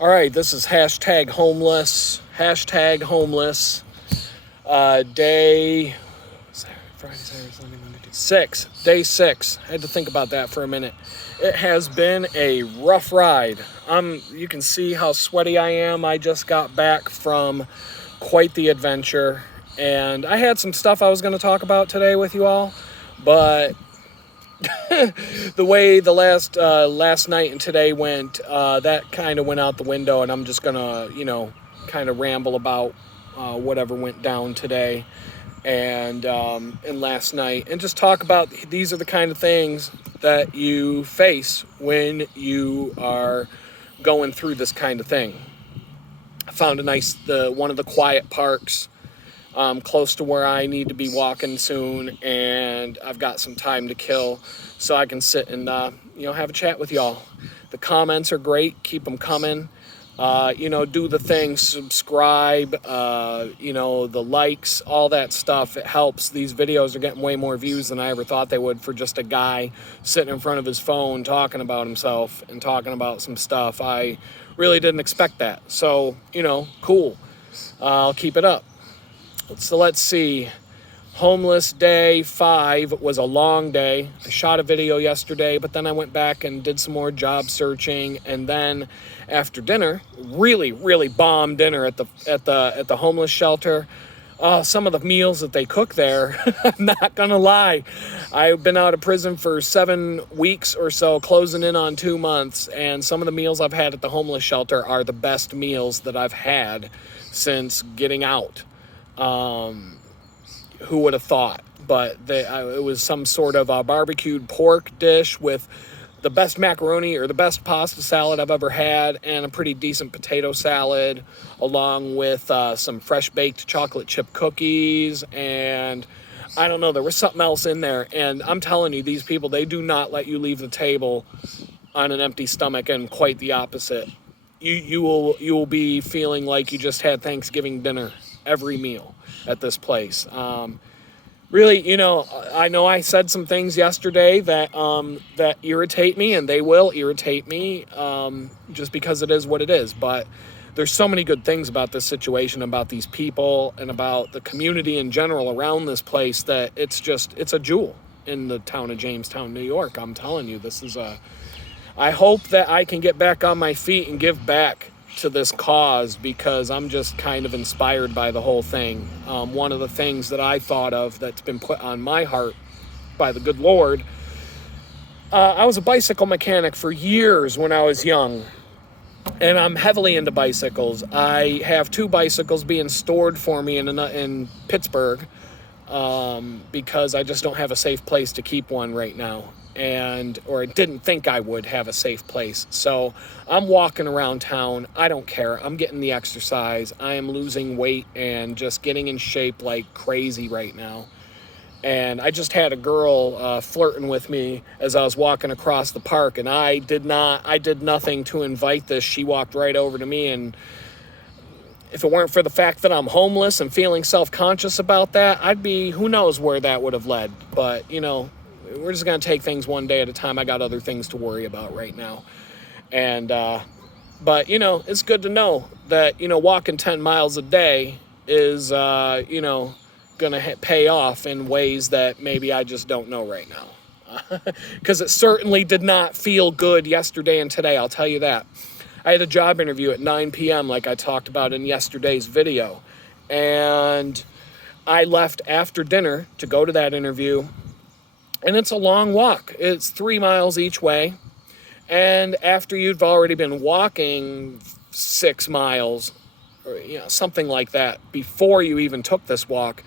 All right, this is hashtag homeless. Hashtag homeless. Day. Friday, Saturday, Sunday, Monday, Tuesday. 6. Day 6. I had to think about that for a minute. It has been a rough ride. You can see how sweaty I am. I just got back from quite the adventure. And I had some stuff I was going to talk about today with you all. But the way the last night and today went, that kind of went out the window, and I'm just gonna, kind of ramble about whatever went down today and last night, and just talk about these are the kind of things that you face when you are going through this kind of thing. I found one of the quiet parks close to where I need to be walking soon, and I've got some time to kill, so I can sit and have a chat with y'all. The comments are great; keep them coming. Do the things, subscribe. The likes, all that stuff. It helps. These videos are getting way more views than I ever thought they would for just a guy sitting in front of his phone talking about himself and talking about some stuff. I really didn't expect that. So cool. I'll keep it up. So let's see. Homeless day 5 was a long day. I shot a video yesterday, but then I went back and did some more job searching, and then after dinner, really bomb dinner at the homeless shelter. Some of the meals that they cook there, I'm not gonna lie. I've been out of prison for 7 weeks or so, closing in on 2 months, and some of the meals I've had at the homeless shelter are the best meals that I've had since getting out. Who would have thought? But it was some sort of a barbecued pork dish with the best macaroni or the best pasta salad I've ever had, and a pretty decent potato salad, along with some fresh baked chocolate chip cookies, and I don't know, there was something else in there. And I'm telling you, these people, they do not let you leave the table on an empty stomach, and quite the opposite. You will be feeling like you just had Thanksgiving dinner every meal at this place. Really, I know I said some things yesterday that irritate me, and they will irritate me, just because it is what it is. But there's so many good things about this situation, about these people, and about the community in general around this place, that it's a jewel in the town of Jamestown, New York. I'm telling you, I hope that I can get back on my feet and give back to this cause, because I'm just kind of inspired by the whole thing. One of the things that I thought of that's been put on my heart by the good Lord, I was a bicycle mechanic for years when I was young, and I'm heavily into bicycles. I have 2 bicycles being stored for me in Pittsburgh, because I just don't have a safe place to keep one right now. Or I didn't think I would have a safe place. So I'm walking around town. I don't care. I'm getting the exercise. I am losing weight and just getting in shape like crazy right now. And I just had a girl flirting with me as I was walking across the park, and I did nothing to invite this. She walked right over to me, and if it weren't for the fact that I'm homeless and feeling self-conscious about that, who knows where that would have led. But, we're just going to take things one day at a time. I got other things to worry about right now. And, but, it's good to know that, walking 10 miles a day is, going to pay off in ways that maybe I just don't know right now. Because it certainly did not feel good yesterday and today, I'll tell you that. I had a job interview at 9 p.m. like I talked about in yesterday's video. And I left after dinner to go to that interview. And it's a long walk. It's 3 miles each way. And after you've already been walking 6 miles, or something like that, before you even took this walk,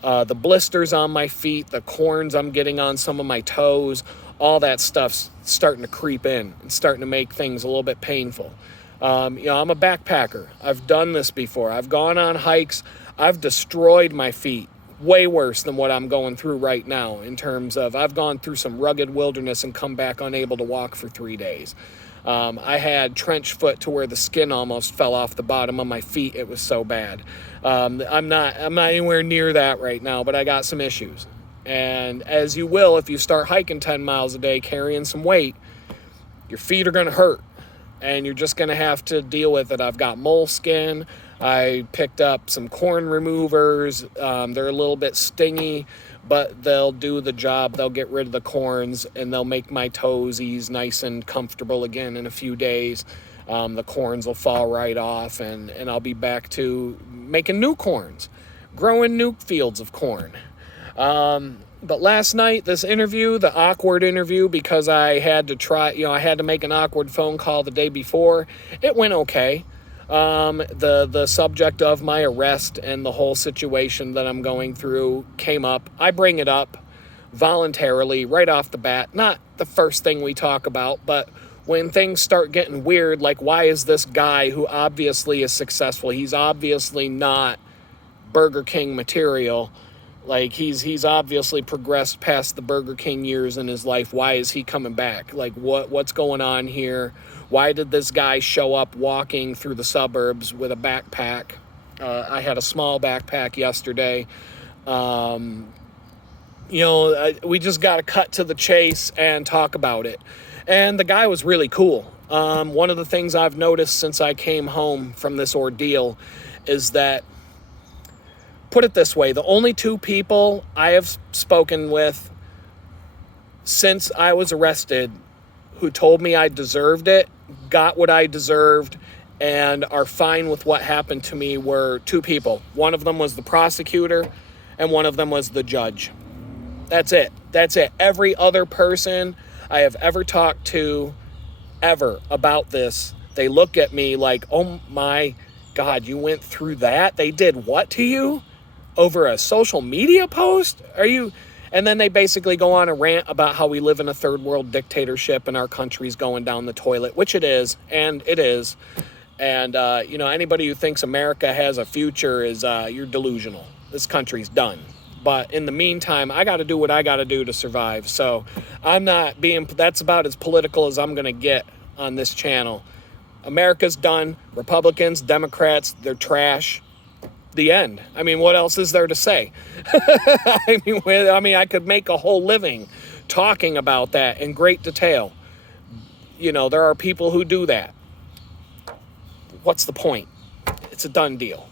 the blisters on my feet, the corns I'm getting on some of my toes, all that stuff's starting to creep in and starting to make things a little bit painful. I'm a backpacker. I've done this before. I've gone on hikes. I've destroyed my feet. Way worse than what I'm going through right now, in terms of I've gone through some rugged wilderness and come back unable to walk for 3 days. I had trench foot to where the skin almost fell off the bottom of my feet. It was so bad. I'm not anywhere near that right now, but I got some issues. And as you will, if you start hiking 10 miles a day, carrying some weight, your feet are going to hurt. and you're just going to have to deal with it. I've got moleskin. I picked up some corn removers. They're a little bit stingy, but they'll do the job. They'll get rid of the corns, and they'll make my toesies nice and comfortable again in a few days. The corns will fall right off, and I'll be back to making new corns, growing new fields of corn. But last night, this interview, the awkward interview, because I had to make an awkward phone call the day before, it went okay. The subject of my arrest and the whole situation that I'm going through came up. I bring it up voluntarily right off the bat. Not the first thing we talk about, but when things start getting weird, like why is this guy who obviously is successful, he's obviously not Burger King material, like he's obviously progressed past the Burger King years in his life, why is he coming back? Like what's going on here? Why did this guy show up walking through the suburbs with a backpack? I had a small backpack yesterday. We just got to cut to the chase and talk about it. And the guy was really cool. One of the things I've noticed since I came home from this ordeal is that, put it this way, the only two people I have spoken with since I was arrested who told me I deserved it, got what I deserved, and are fine with what happened to me were two people. One of them was the prosecutor, and one of them was the judge. That's it. Every other person I have ever talked to ever about this, they look at me like, oh my God, you went through that? They did what to you? Over a social media post? Are you? And then they basically go on a rant about how we live in a third world dictatorship and our country's going down the toilet, which it is, and it is. And, anybody who thinks America has a future is, you're delusional. This country's done. But in the meantime, I got to do what I got to do to survive. So that's about as political as I'm going to get on this channel. America's done. Republicans, Democrats, they're trash. The end. I mean, what else is there to say? I could make a whole living talking about that in great detail. There are people who do that. What's the point? It's a done deal.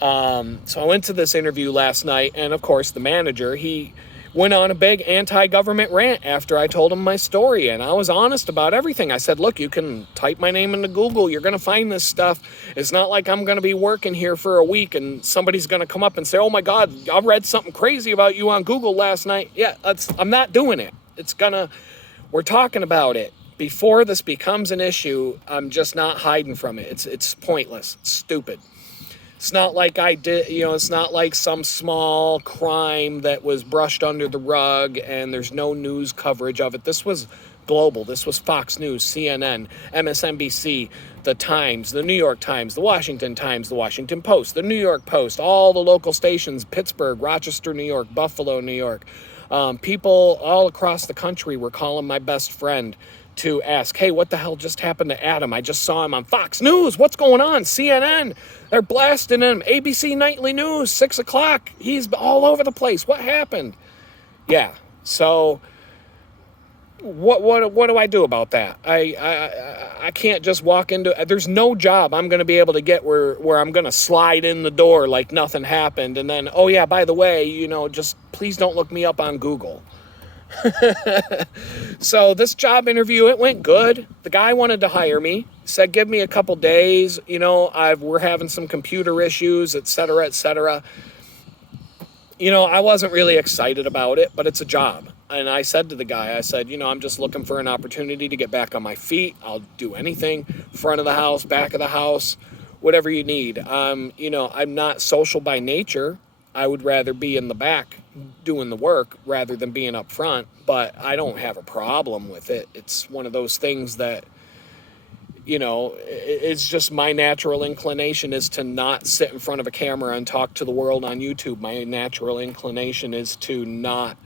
So I went to this interview last night, and of course the manager, he went on a big anti-government rant after I told him my story, and I was honest about everything. I said, look, you can type my name into Google, you're going to find this stuff. It's not like I'm going to be working here for a week and somebody's going to come up and say, oh my God, I read something crazy about you on Google last night. Yeah, I'm not doing it. We're talking about it. Before this becomes an issue, I'm just not hiding from it. It's pointless. It's stupid. It's not like it's not like some small crime that was brushed under the rug and there's no news coverage of it. This was global. This was Fox News, CNN, MSNBC, The Times, The New York Times, The Washington Times, The Washington Post, The New York Post, all the local stations, Pittsburgh, Rochester, New York, Buffalo, New York. People all across the country were calling my best friend to ask, hey, what the hell just happened to Adam? I just saw him on Fox News. What's going on? CNN, they're blasting him. ABC Nightly News, 6 o'clock. He's all over the place. What happened? Yeah, so what do I do about that? I can't just walk into, there's no job I'm going to be able to get where I'm going to slide in the door like nothing happened. And then, oh yeah, by the way, just please don't look me up on Google. So this job interview, it went good. The guy wanted to hire me, said give me a couple days, we're having some computer issues, etc., etc. I wasn't really excited about it, but it's a job. And I said to the guy, I'm just looking for an opportunity to get back on my feet. I'll do anything, front of the house, back of the house, whatever you need. I'm not social by nature. I would rather be in the back doing the work rather than being up front, but I don't have a problem with it. It's one of those things that, it's just my natural inclination is to not sit in front of a camera and talk to the world on YouTube. My natural inclination is to not,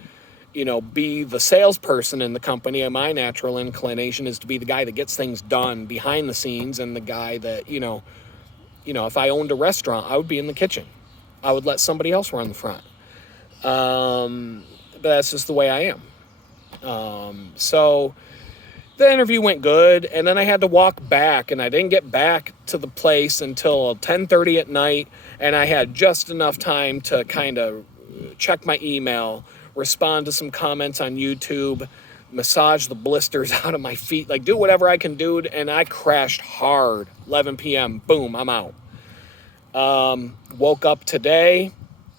be the salesperson in the company, and my natural inclination is to be the guy that gets things done behind the scenes, and the guy that, if I owned a restaurant, I would be in the kitchen. I would let somebody else run the front. But that's just the way I am. So, The interview went good, and then I had to walk back, and I didn't get back to the place until 10:30 at night, and I had just enough time to kind of check my email, respond to some comments on YouTube, massage the blisters out of my feet, like do whatever I can do, and I crashed hard. 11 p.m., boom, I'm out. Woke up today,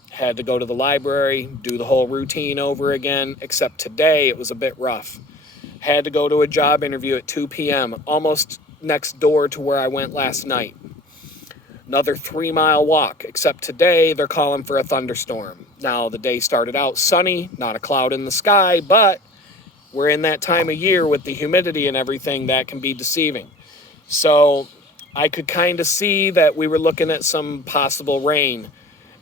had to go to the library, do the whole routine over again, except today it was a bit rough. Had to go to a job interview at 2 p.m., almost next door to where I went last night. Another 3-mile walk, except today they're calling for a thunderstorm. Now, the day started out sunny, not a cloud in the sky, but we're in that time of year with the humidity and everything that can be deceiving. So I could kind of see that we were looking at some possible rain.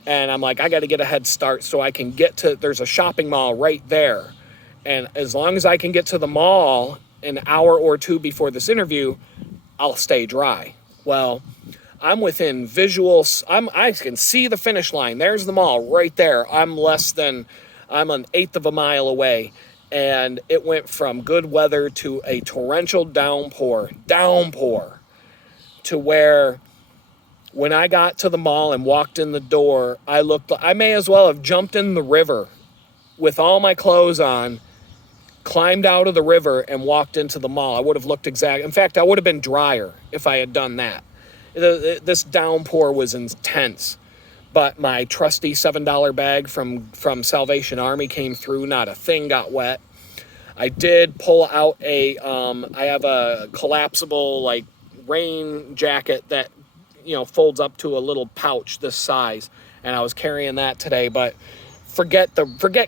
And I'm like, I got to get a head start so I can get to, there's a shopping mall right there. And as long as I can get to the mall an hour or two before this interview, I'll stay dry. Well, I'm within visuals. I can see the finish line. There's the mall right there. I'm an eighth of a mile away. And it went from good weather to a torrential downpour, to where when I got to the mall and walked in the door, I may as well have jumped in the river with all my clothes on, climbed out of the river and walked into the mall. I would have looked exact. In fact, I would have been drier if I had done that. This downpour was intense, but my trusty $7 bag from Salvation Army came through. Not a thing got wet. I did pull out I have a collapsible like rain jacket that, folds up to a little pouch this size, and I was carrying that today, but forget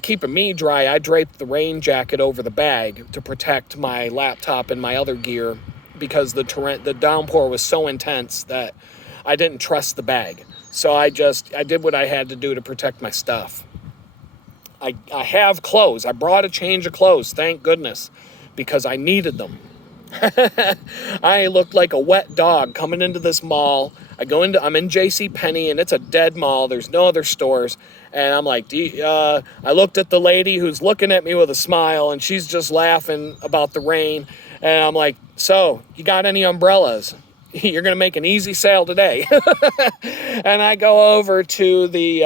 keeping me dry. I draped the rain jacket over the bag to protect my laptop and my other gear because the downpour was so intense that I didn't trust the bag. So I did what I had to do to protect my stuff. I have clothes. I brought a change of clothes, thank goodness, because I needed them. I looked like a wet dog coming into this mall. I'm in JCPenney, and it's a dead mall. There's no other stores. And I'm like, I looked at the lady who's looking at me with a smile, and she's just laughing about the rain. And I'm like, so, you got any umbrellas? You're going to make an easy sale today. And I go over to the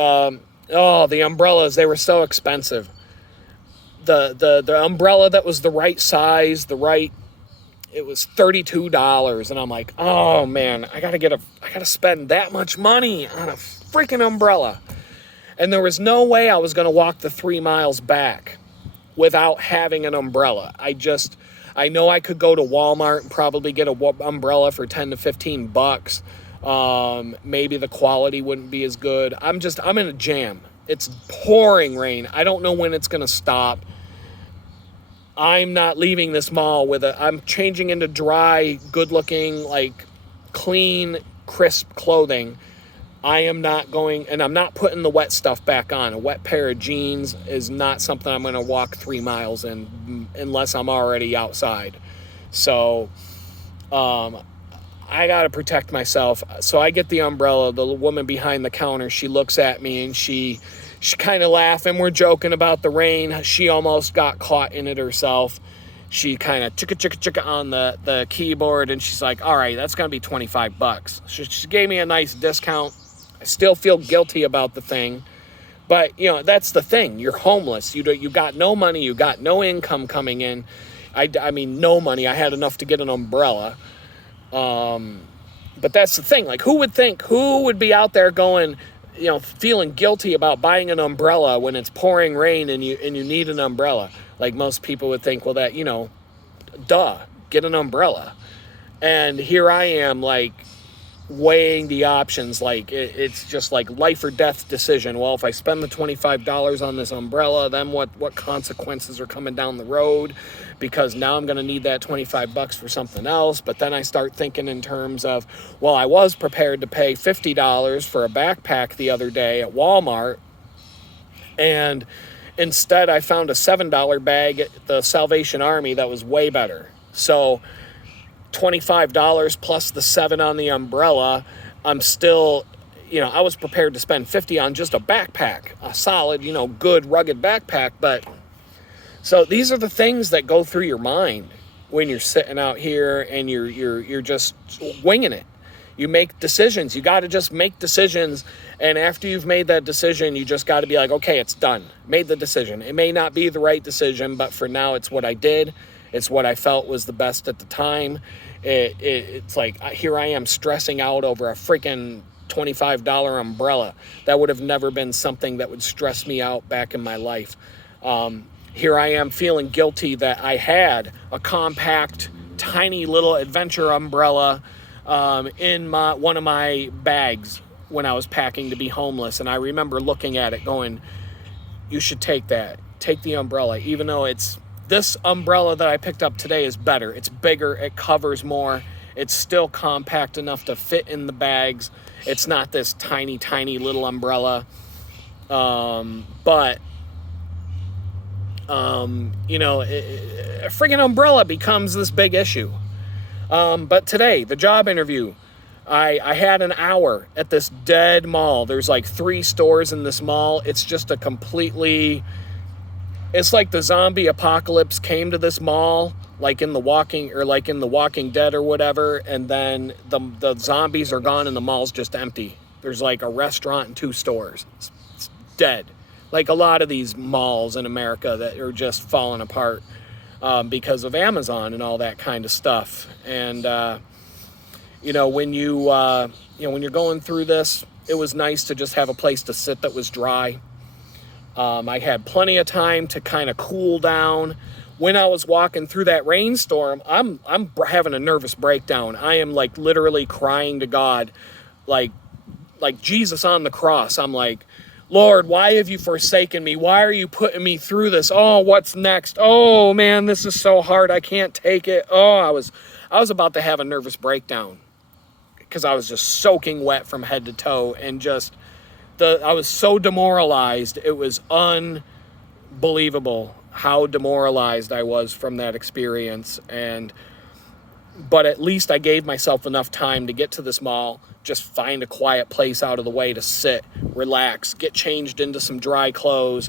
umbrellas. They were so expensive. The umbrella that was the right size, it was $32, and I'm like, oh man, I gotta spend that much money on a freaking umbrella. And there was no way I was gonna walk the 3 miles back without having an umbrella. I know I could go to Walmart and probably get an umbrella for 10 to 15 bucks. Maybe the quality wouldn't be as good. I'm in a jam. It's pouring rain. I don't know when it's gonna stop. I'm not leaving this mall I'm changing into dry, good-looking, like, clean, crisp clothing. I am not going, and I'm not putting the wet stuff back on. A wet pair of jeans is not something I'm going to walk 3 miles in unless I'm already outside. So, I got to protect myself. So I get the umbrella. The woman behind the counter, she looks at me, and she kind of laughing. We're joking about the rain. She almost got caught in it herself. She kind of chicka on the keyboard, and she's like, all right, that's going to be 25 bucks. She gave me a nice discount. I still feel guilty about the thing. But, that's the thing. You're homeless. You got no money. You got no income coming in. I mean, no money. I had enough to get an umbrella. But that's the thing. Like, who would be out there going, feeling guilty about buying an umbrella when it's pouring rain and you need an umbrella? Like, most people would think, well, that, duh, get an umbrella. And here I am, like, weighing the options. Like, it's just like life or death decision. Well, if I spend the $25 on this umbrella, then what consequences are coming down the road? Because now I'm going to need that 25 bucks for something else. But then I start thinking in terms of, well, I was prepared to pay $50 for a backpack the other day at Walmart, and instead I found a $7 bag at the Salvation Army that was way better. So $25 plus the $7 on the umbrella, I'm still, I was prepared to spend $50 on just a backpack, a solid, good rugged backpack. But so these are the things that go through your mind. when you're sitting out here and you're just winging it. You make decisions. You got to just make decisions. And after you've made that decision, you just got to be like, okay, it's done. Made the decision. It may not be the right decision, but for now, it's what I did. It's what I felt was the best at the time. It's like, here I am stressing out over a freaking $25 umbrella. That would have never been something that would stress me out back in my life. Here I am feeling guilty that I had a compact, tiny little adventure umbrella in one of my bags when I was packing to be homeless. And I remember looking at it going, you should take that. Take the umbrella, even though this umbrella that I picked up today is better. It's bigger. It covers more. It's still compact enough to fit in the bags. It's not this tiny, tiny little umbrella. But a friggin' umbrella becomes this big issue. But today, the job interview, I had an hour at this dead mall. There's like 3 stores in this mall. It's just it's like the zombie apocalypse came to this mall, like in The Walking Dead or whatever, and then the zombies are gone and the mall's just empty. There's like a restaurant and 2 stores. It's dead. Like a lot of these malls in America that are just falling apart. Because of Amazon and all that kind of stuff. And, when you're going through this, it was nice to just have a place to sit that was dry. I had plenty of time to kind of cool down. When I was walking through that rainstorm, I'm having a nervous breakdown. I am like literally crying to God, like Jesus on the cross. I'm like, Lord, why have you forsaken me? Why are you putting me through this? Oh, what's next? Oh, man, this is so hard. I can't take it. Oh, I was about to have a nervous breakdown because I was just soaking wet from head to toe and I was so demoralized. It was unbelievable how demoralized I was from that experience. But at least I gave myself enough time to get to this mall, just find a quiet place out of the way to sit, relax, get changed into some dry clothes,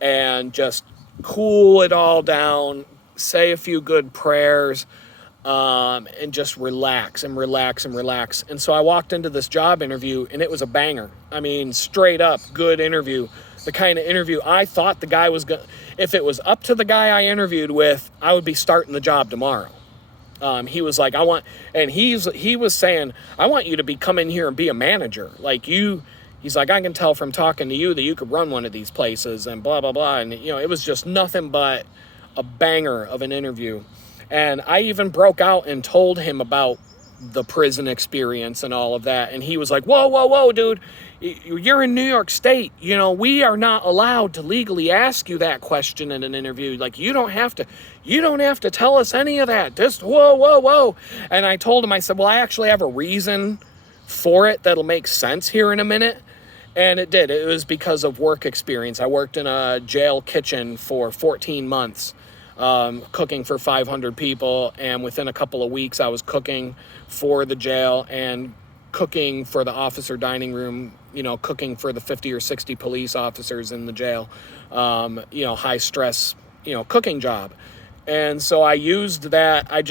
and just cool it all down, say a few good prayers, and just relax and relax and relax. And so I walked into this job interview, and it was a banger. I mean, straight up, good interview. The kind of interview I thought the guy was going to... If it was up to the guy I interviewed with, I would be starting the job tomorrow. He was like, he was saying, I want you to come in here and be a manager. Like he's like, I can tell from talking to you that you could run one of these places and blah, blah, blah. And, it was just nothing but a banger of an interview. And I even broke out and told him about the prison experience and all of that. And he was like, whoa, dude, you're in New York State. We are not allowed to legally ask you that question in an interview. Like, you don't have to tell us any of that. Just whoa. And I told him, I said, well, I actually have a reason for it that'll make sense here in a minute. And it did. It was because of work experience. I worked in a jail kitchen for 14 months, cooking for 500 people. And within a couple of weeks, I was cooking for the jail and cooking for the officer dining room, cooking for the 50 or 60 police officers in the jail, high stress, cooking job. And so I used that. I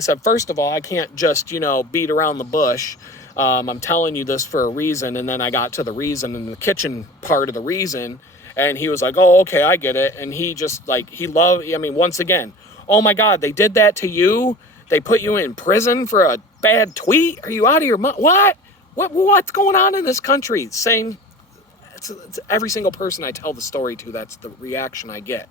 said, first of all, I can't just, beat around the bush. I'm telling you this for a reason. And then I got to the reason and the kitchen part of the reason. And he was like, oh, okay, I get it. And he just once again, oh my God, they did that to you. They put you in prison for a bad tweet. Are you out of your mind? What's going on in this country? Same. It's every single person I tell the story to, that's the reaction I get.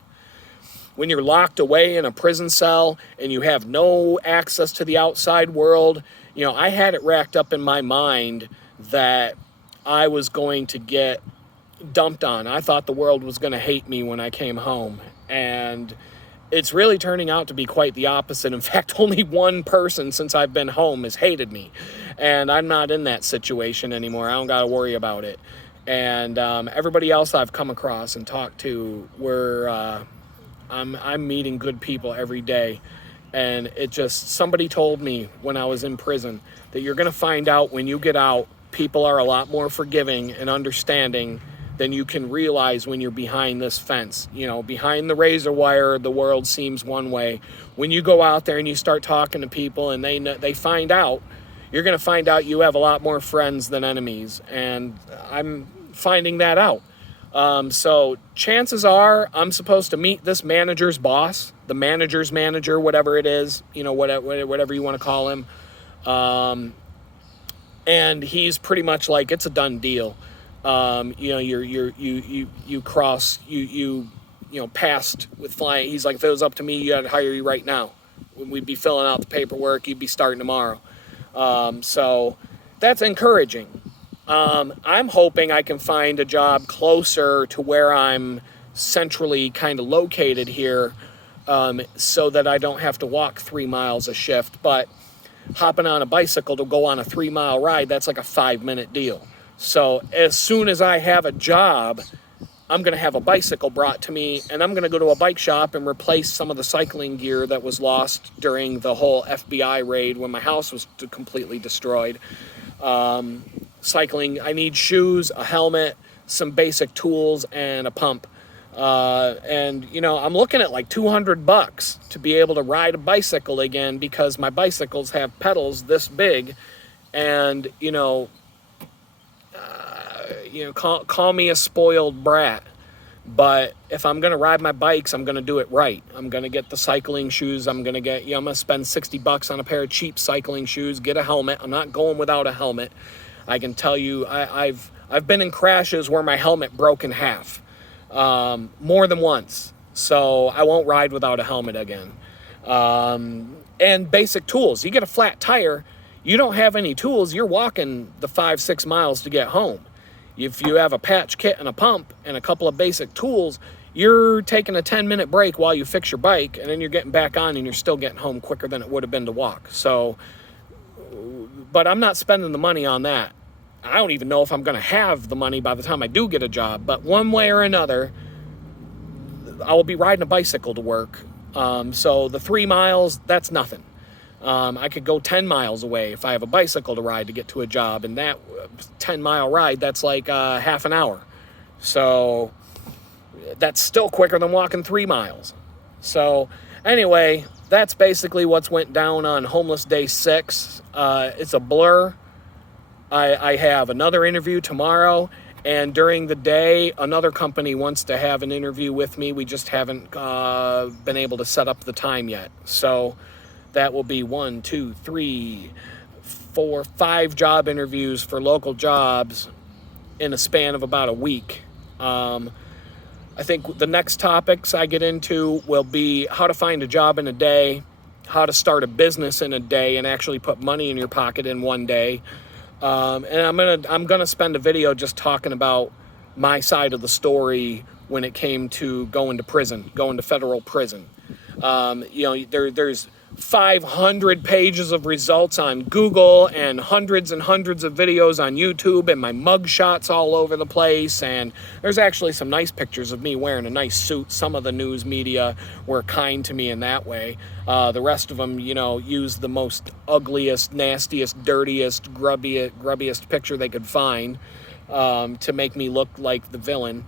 When you're locked away in a prison cell and you have no access to the outside world, I had it racked up in my mind that I was going to get dumped on. I thought the world was going to hate me when I came home. And it's really turning out to be quite the opposite. In fact, only one person since I've been home has hated me. And I'm not in that situation anymore. I don't got to worry about it. And everybody else I've come across and talked to, I'm meeting good people every day. And somebody told me when I was in prison that you're going to find out when you get out, people are a lot more forgiving and understanding then you can realize when you're behind this fence. You know, behind the razor wire, the world seems one way. When you go out there and you start talking to people and they find out, you're going to find out you have a lot more friends than enemies. And I'm finding that out. So chances are I'm supposed to meet this manager's boss, the manager's manager, whatever it is, you know, whatever you want to call him. And he's pretty much like, it's a done deal. You know, you cross, you know, passed with flying. He's like, if it was up to me, I'd hire you right now. We'd be filling out the paperwork. You'd be starting tomorrow. So that's encouraging. I'm hoping I can find a job closer to where I'm centrally kind of located here, so that I don't have to walk 3 miles a shift. But hopping on a bicycle to go on a 3-mile ride, that's like a 5-minute deal. So as soon as I have a job, I'm going to have a bicycle brought to me, and I'm going to go to a bike shop and replace some of the cycling gear that was lost during the whole FBI raid when my house was completely destroyed. Cycling, I need shoes, a helmet, some basic tools, and a pump. And, you know, I'm looking at like $200 to be able to ride a bicycle again, because my bicycles have pedals this big. And, call me a spoiled brat. But if I'm going to ride my bikes, I'm going to do it right. I'm going to get the cycling shoes. I'm going to spend $60 on a pair of cheap cycling shoes, get a helmet. I'm not going without a helmet. I can tell you, I've been in crashes where my helmet broke in half, more than once. So I won't ride without a helmet again. And basic tools. You get a flat tire, you don't have any tools. You're walking the 5-6 miles to get home. If you have a patch kit and a pump and a couple of basic tools, you're taking a 10-minute break while you fix your bike, and then you're getting back on and you're still getting home quicker than it would have been to walk. So, but I'm not spending the money on that. I don't even know if I'm going to have the money by the time I do get a job, but one way or another, I will be riding a bicycle to work. So the 3 miles, that's nothing. I could go 10 miles away if I have a bicycle to ride to get to a job, and that 10-mile ride, that's like half an hour. So that's still quicker than walking 3 miles. So anyway, that's basically what's went down on Homeless Day 6. It's a blur. I have another interview tomorrow, and during the day, another company wants to have an interview with me. We just haven't been able to set up the time yet. So that will be 1, 2, 3, 4, 5 job interviews for local jobs in a span of about a week. I think the next topics I get into will be how to find a job in a day, how to start a business in a day and actually put money in your pocket in one day. And I'm gonna spend a video just talking about my side of the story when it came to going to federal prison. There's 500 pages of results on Google and hundreds of videos on YouTube, and my mug shots all over the place. And there's actually some nice pictures of me wearing a nice suit. Some of the news media were kind to me in that way. The rest of them, used the most ugliest, nastiest, dirtiest, grubbiest picture they could find to make me look like the villain.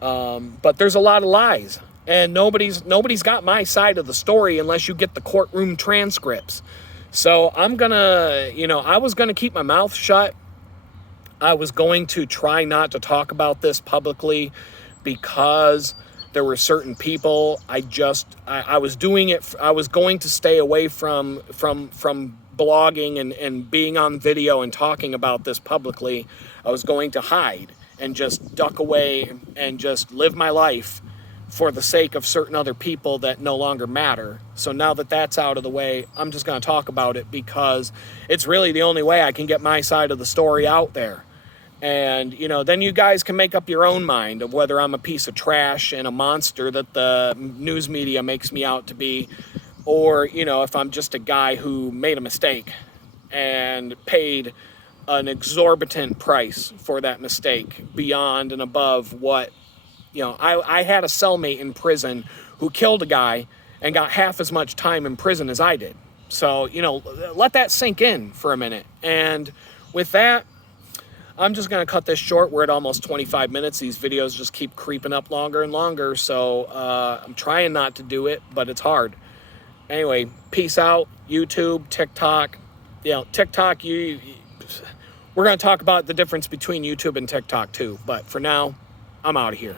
But there's a lot of lies. And nobody's got my side of the story unless you get the courtroom transcripts. So I'm gonna, I was gonna keep my mouth shut. I was going to try not to talk about this publicly because there were certain people I was doing it. I was going to stay away from blogging and being on video and talking about this publicly. I was going to hide and just duck away and just live my life for the sake of certain other people that no longer matter. So now that that's out of the way, I'm just going to talk about it because it's really the only way I can get my side of the story out there. And, then you guys can make up your own mind of whether I'm a piece of trash and a monster that the news media makes me out to be, or, if I'm just a guy who made a mistake and paid an exorbitant price for that mistake beyond and above what I had a cellmate in prison who killed a guy and got half as much time in prison as I did. So, let that sink in for a minute. And with that, I'm just going to cut this short. We're at almost 25 minutes. These videos just keep creeping up longer and longer. So I'm trying not to do it, but it's hard. Anyway, peace out. YouTube, TikTok. You know, TikTok, we're going to talk about the difference between YouTube and TikTok too. But for now, I'm out of here.